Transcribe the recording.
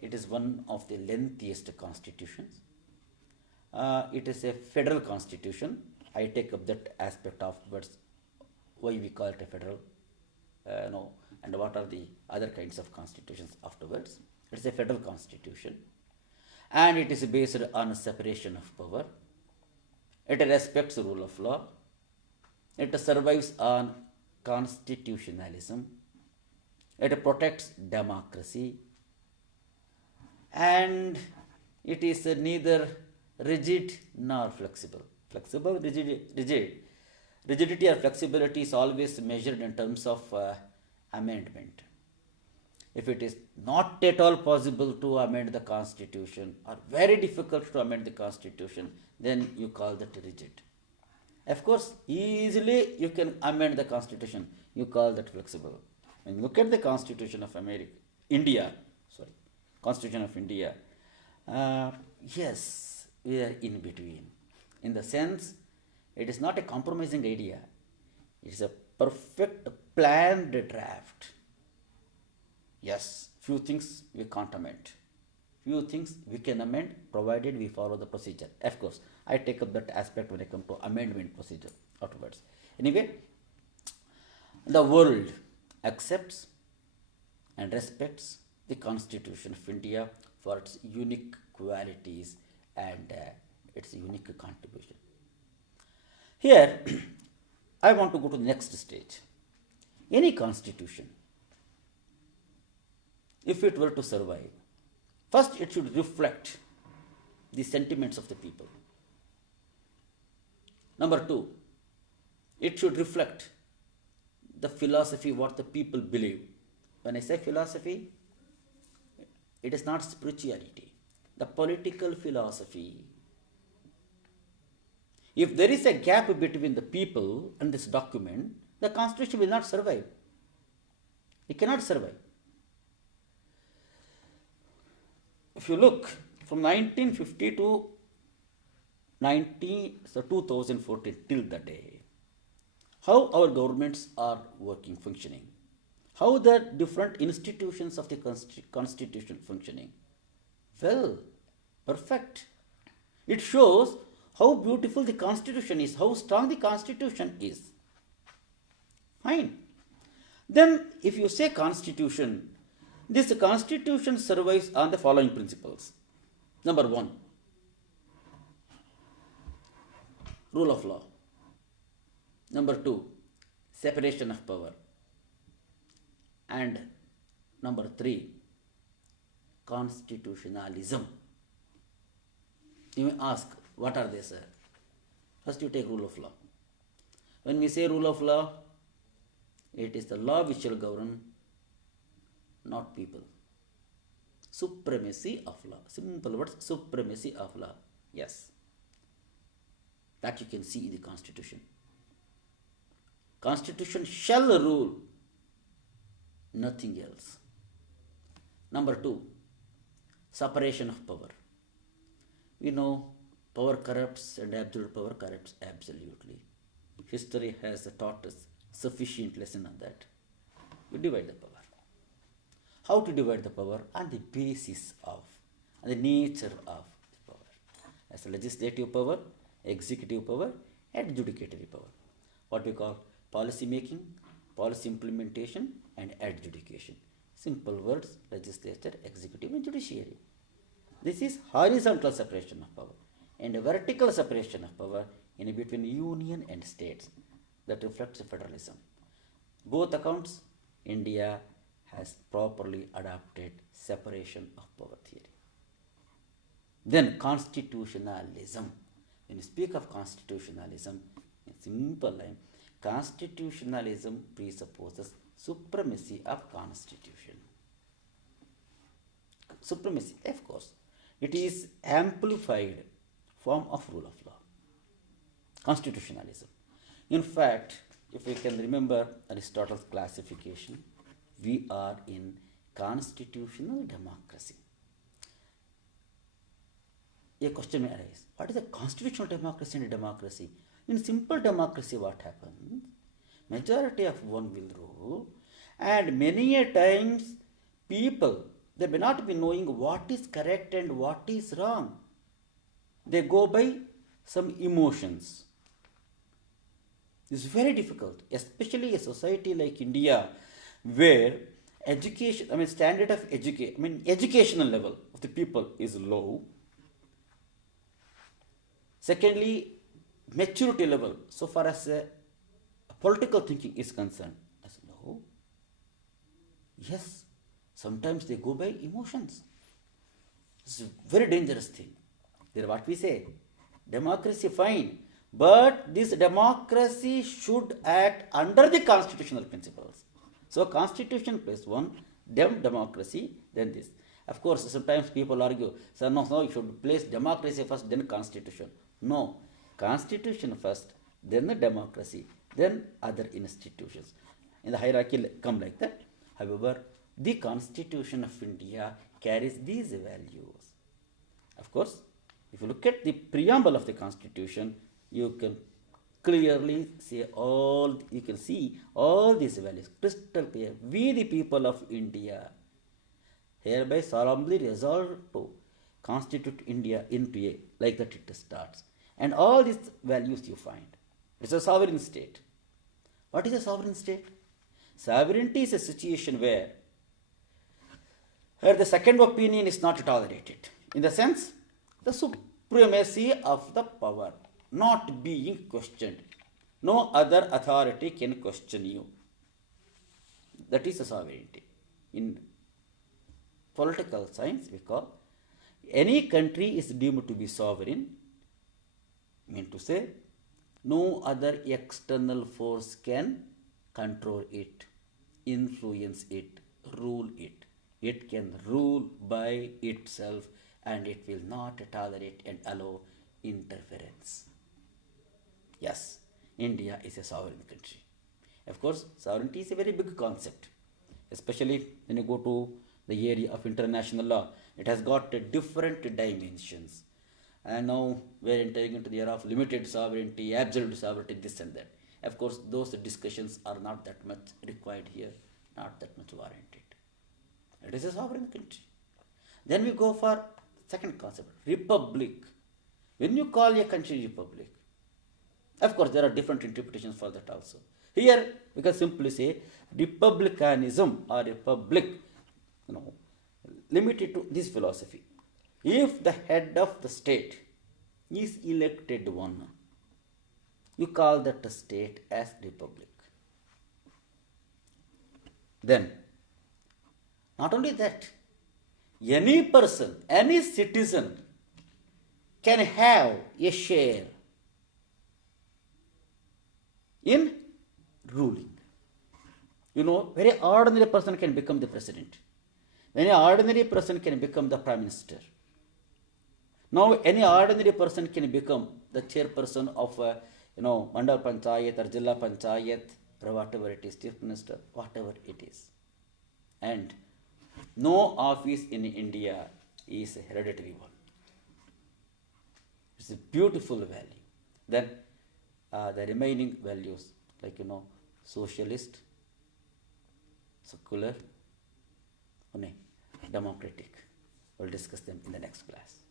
It is one of the lengthiest constitutions. It is a federal constitution. I take up that aspect afterwards, why we call it a federal, no, and what are the other kinds of constitutions afterwards. It is a federal constitution, and it is based on separation of power. It respects the rule of law. It survives on constitutionalism. It protects democracy, and it is neither rigid nor flexible. Rigidity or flexibility is always measured in terms of amendment. If it is not at all possible to amend the constitution or very difficult to amend the constitution, then you call that rigid. Of course, easily you can amend the constitution, you call that flexible. When you look at the Constitution of Constitution of India, yes, we are in between. In the sense, it is not a compromising idea, it is a perfect planned draft. Yes, few things we can't amend. Few things we can amend provided we follow the procedure. Of course, I take up that aspect when I come to amendment procedure afterwards. Anyway, the world accepts and respects the Constitution of India for its unique qualities and its unique contribution. Here, I want to go to the next stage. Any constitution, if it were to survive, first it should reflect the sentiments of the people. Number two, it should reflect the philosophy, what the people believe. When I say philosophy, it is not spirituality, the political philosophy. If there is a gap between the people and this document, the constitution will not survive. It cannot survive. If you look from 1950 to 2014 till the day, how our governments are working, functioning, how the different institutions of the constitution functioning. Well, perfect. It shows how beautiful the constitution is, how strong the constitution is. Fine. Then, if you say constitution, this constitution survives on the following principles. Number one, rule of law. Number two, separation of power. And number three, constitutionalism. You may ask, what are they, sir? First, you take rule of law. When we say rule of law, it is the law which shall govern, not people. Supremacy of law. Simple words, supremacy of law. Yes. That you can see in the Constitution. Constitution shall rule, nothing else. Number two, separation of power. We know power corrupts and absolute power corrupts absolutely. History has taught us sufficient lesson on that. We divide the power. How to divide the power? On the basis of, on the nature of the power. As a legislative power, executive power, and judicatory power. What we call policy making, policy implementation, and adjudication. Simple words, legislature, executive, and judiciary. This is horizontal separation of power and a vertical separation of power in between union and states that reflects federalism. Both accounts, India has properly adopted separation of power theory. Then constitutionalism. When you speak of constitutionalism, in simple line, constitutionalism presupposes supremacy of constitution. Supremacy, of course, it is amplified form of rule of law. Constitutionalism. In fact, if we can remember Aristotle's classification, we are in constitutional democracy. A question may arise, what is a constitutional democracy and a democracy? In simple democracy, what happens? Majority of one will rule, and many a times people They may not be knowing what is correct and what is wrong. They go by some emotions. It's very difficult, especially a society like India, where education, standard of education, educational level of the people is low. Secondly, maturity level, so far as political thinking is concerned, as low. Yes, sometimes they go by emotions. It's a very dangerous thing. There, what we say, democracy fine, but this democracy should act under the constitutional principles. So constitution plus one, then democracy, then this. Of course, sometimes people argue, so no, you should place democracy first, then constitution. No, constitution first, then the democracy, then other institutions. In the hierarchy come like that. However, the Constitution of India carries these values. Of course, if you look at the preamble of the Constitution, you can clearly see all these values crystal clear. We, the people of India, hereby solemnly resolve to constitute India into a, like that it starts. And all these values you find. It's a sovereign state. What is a sovereign state? Sovereignty is a situation where the second opinion is not tolerated. In the sense, the supremacy of the power not being questioned. No other authority can question you. That is a sovereignty. In political science, we call any country is deemed to be sovereign, mean to say, no other external force can control it, influence it, rule it. It can rule by itself and it will not tolerate and allow interference. Yes, India is a sovereign country. Of course, sovereignty is a very big concept, especially when you go to the area of international law. It has got different dimensions. And now we are entering into the era of limited sovereignty, absolute sovereignty, this and that. Of course, those discussions are not that much required here, not that much warranted. It is a sovereign country. Then we go for second concept, republic. When you call a country republic, of course, there are different interpretations for that also. Here, we can simply say republicanism or republic, limited to this philosophy. If the head of the state is elected one, you call that state as republic. Then, not only that, any person, any citizen can have a share in ruling. Very ordinary person can become the president. Any ordinary person can become the prime minister. Now, any ordinary person can become the chairperson of Mandal Panchayat or Jilla Panchayat or whatever it is, chief minister, whatever it is. And no office in India is a hereditary one. It's a beautiful value. Then the remaining values like socialist, secular, democratic. We'll discuss them in the next class.